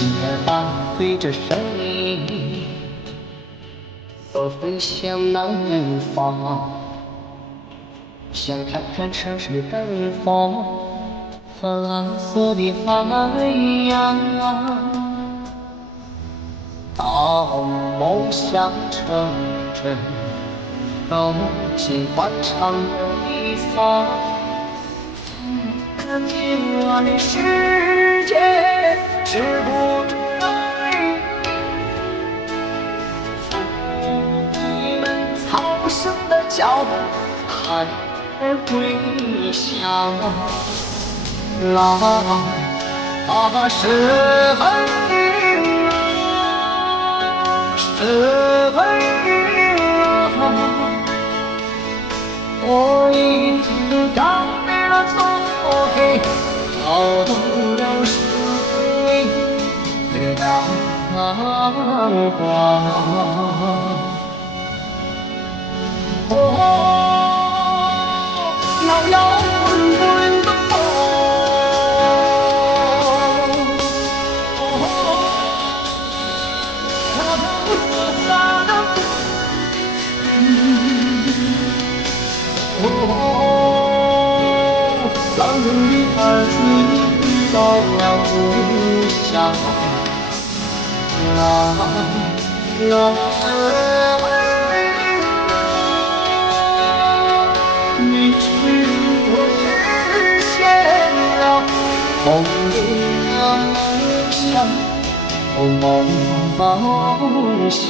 夜伴随着声音，飞向南方，想看看城市灯光和蓝色的海洋。当梦想成真，走进欢唱的地方，看见我的世界止不住泪。你们草绳的脚步还在回响，那是我已经告别了昨天，走了水的阳光。摇摇滚滚的梦，飘飘洒洒的浪人的海水到了故乡，你是我实现了梦想，梦想。